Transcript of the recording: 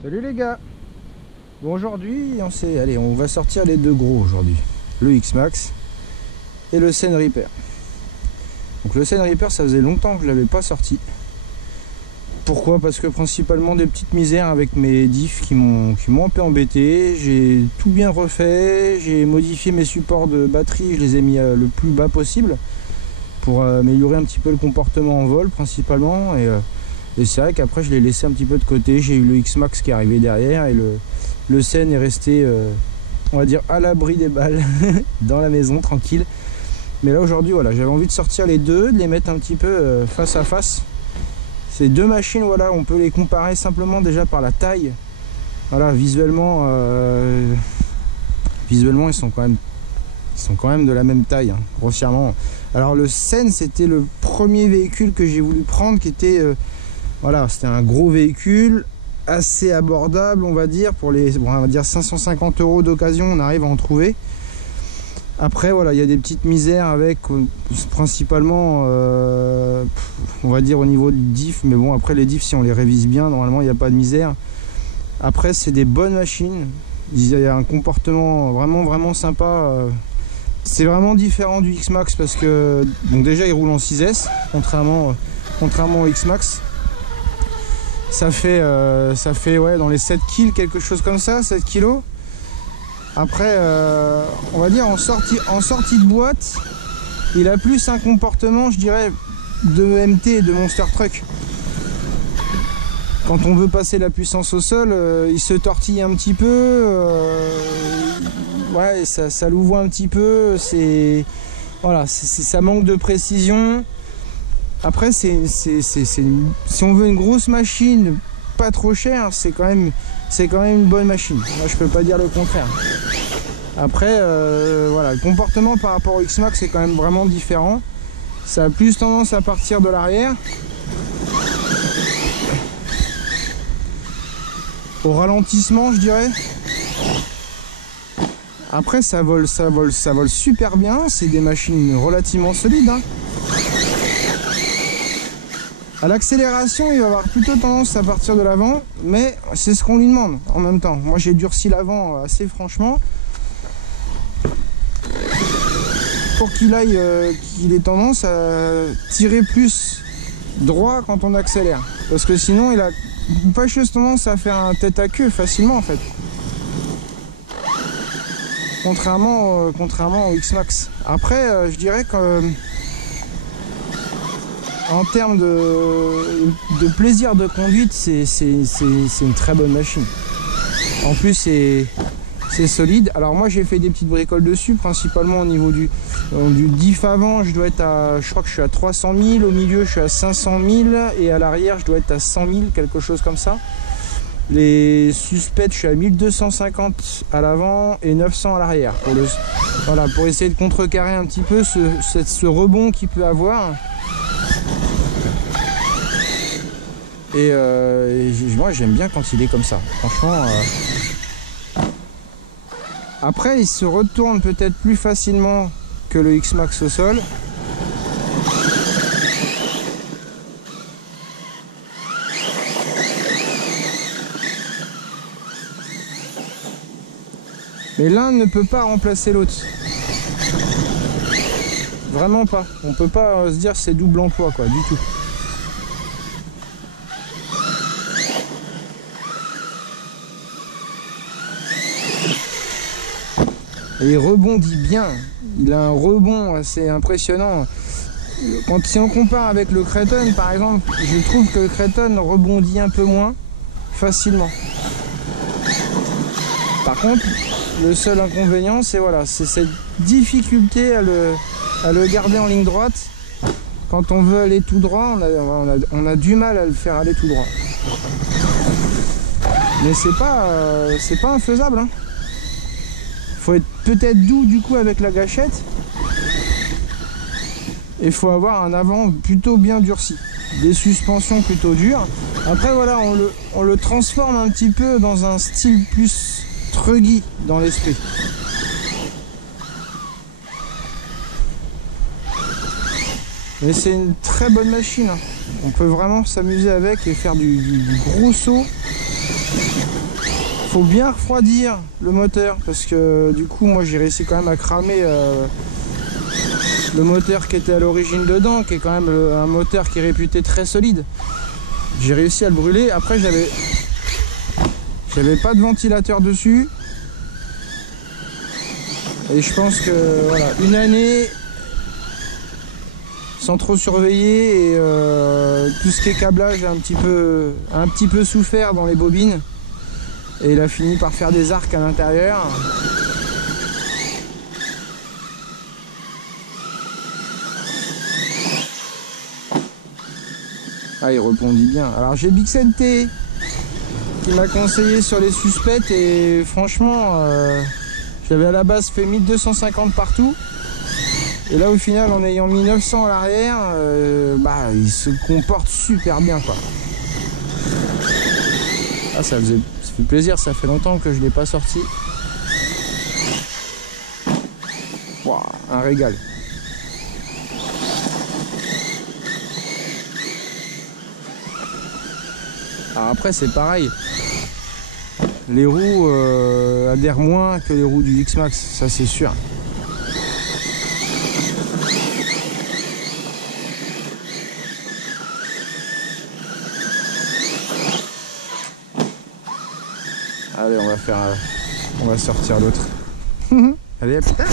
Salut les gars. Bon, aujourd'hui on va sortir les deux gros aujourd'hui, le X-Max et le Seine Reaper. Donc le Seine Reaper, ça faisait longtemps que je l'avais pas sorti. Pourquoi? Parce que principalement des petites misères avec mes diffs qui m'ont un peu embêté. J'ai tout bien refait, j'ai modifié mes supports de batterie, je les ai mis le plus bas possible pour améliorer un petit peu le comportement en vol principalement, et c'est vrai qu'après je l'ai laissé un petit peu de côté. J'ai eu le X-Max qui est arrivé derrière, et le Seine est resté on va dire à l'abri des balles dans la maison tranquille. Mais là aujourd'hui, voilà, j'avais envie de sortir les deux, de les mettre un petit peu face à face. Ces deux machines, voilà, on peut les comparer simplement déjà par la taille. Voilà, visuellement ils sont quand même de la même taille, hein, grossièrement. Alors le Seine, c'était le premier véhicule que j'ai voulu prendre, qui était voilà, c'était un gros véhicule assez abordable, on va dire, pour les, bon, on va dire 550 € d'occasion, on arrive à en trouver. Après voilà, il y a des petites misères avec principalement on va dire au niveau du diff, mais bon, après les diffs, si on les révise bien, normalement il n'y a pas de misère. Après c'est des bonnes machines, il y a un comportement vraiment sympa. C'est vraiment différent du X-Max parce que donc déjà il roule en 6S contrairement au X-Max. Ça fait ouais, dans les 7 kg, quelque chose comme ça, 7 kg. Après on va dire en sortie de boîte, il a plus un comportement, je dirais, de MT et de Monster Truck. Quand on veut passer la puissance au sol, il se tortille un petit peu, ouais, ça louvoie un petit peu, voilà, ça manque de précision. Après si on veut une grosse machine pas trop chère, c'est quand même une bonne machine. Moi je peux pas dire le contraire. Après voilà, le comportement par rapport au X-Max est quand même vraiment différent. Ça a plus tendance à partir de l'arrière, au ralentissement, je dirais. Après ça vole super bien, c'est des machines relativement solides, hein. À l'accélération, il va avoir plutôt tendance à partir de l'avant, mais c'est ce qu'on lui demande en même temps. Moi j'ai durci l'avant assez franchement pour qu'il ait tendance à tirer plus droit quand on accélère, parce que sinon il a une fâcheuse tendance à faire un tête à queue facilement en fait, contrairement au X-Max. Après je dirais que en termes de plaisir de conduite, c'est une très bonne machine. En plus c'est solide. Alors moi j'ai fait des petites bricoles dessus, principalement au niveau du diff avant. Je crois que je suis à 300 000, au milieu je suis à 500 000, et à l'arrière je dois être à 100 000, quelque chose comme ça. Les suspects, je suis à 1250 à l'avant et 900 à l'arrière, pour essayer de contrecarrer un petit peu ce rebond qu'il peut avoir. Et moi j'aime bien quand il est comme ça, franchement. Après il se retourne peut-être plus facilement que le X-Max au sol. Mais l'un ne peut pas remplacer l'autre. Vraiment pas. On peut pas se dire c'est double emploi, quoi, du tout. Et il rebondit bien. Il a un rebond assez impressionnant. Si on compare avec le Kraton par exemple, je trouve que le Kraton rebondit un peu moins facilement. Par contre, le seul inconvénient, c'est voilà, c'est cette difficulté à le garder en ligne droite. Quand on veut aller tout droit, on a du mal à le faire aller tout droit. Mais c'est pas infaisable, hein. Faut être peut-être doux du coup avec la gâchette, et il faut avoir un avant plutôt bien durci, des suspensions plutôt dures. Après voilà, on le transforme un petit peu dans un style plus truggy dans l'esprit. Mais c'est une très bonne machine, hein. On peut vraiment s'amuser avec et faire du gros saut faut bien refroidir le moteur parce que du coup moi j'ai réussi quand même à cramer le moteur qui était à l'origine dedans, qui est quand même un moteur qui est réputé très solide. J'ai réussi à le brûler. Après j'avais pas de ventilateur dessus et je pense que voilà, une année sans trop surveiller et tout ce qui est câblage a un petit peu souffert dans les bobines et il a fini par faire des arcs à l'intérieur. Ah, il rebondit bien. Alors j'ai Bixente qui m'a conseillé sur les suspects et franchement j'avais à la base fait 1250 partout. Et là au final en ayant mis 900 à l'arrière, il se comporte super bien quoi. Ah, ça fait plaisir, ça fait longtemps que je ne l'ai pas sorti. Wow, un régal. Alors après c'est pareil. Les roues adhèrent moins que les roues du X-Max, ça c'est sûr. Allez, on va sortir l'autre. Allez, à plus tard.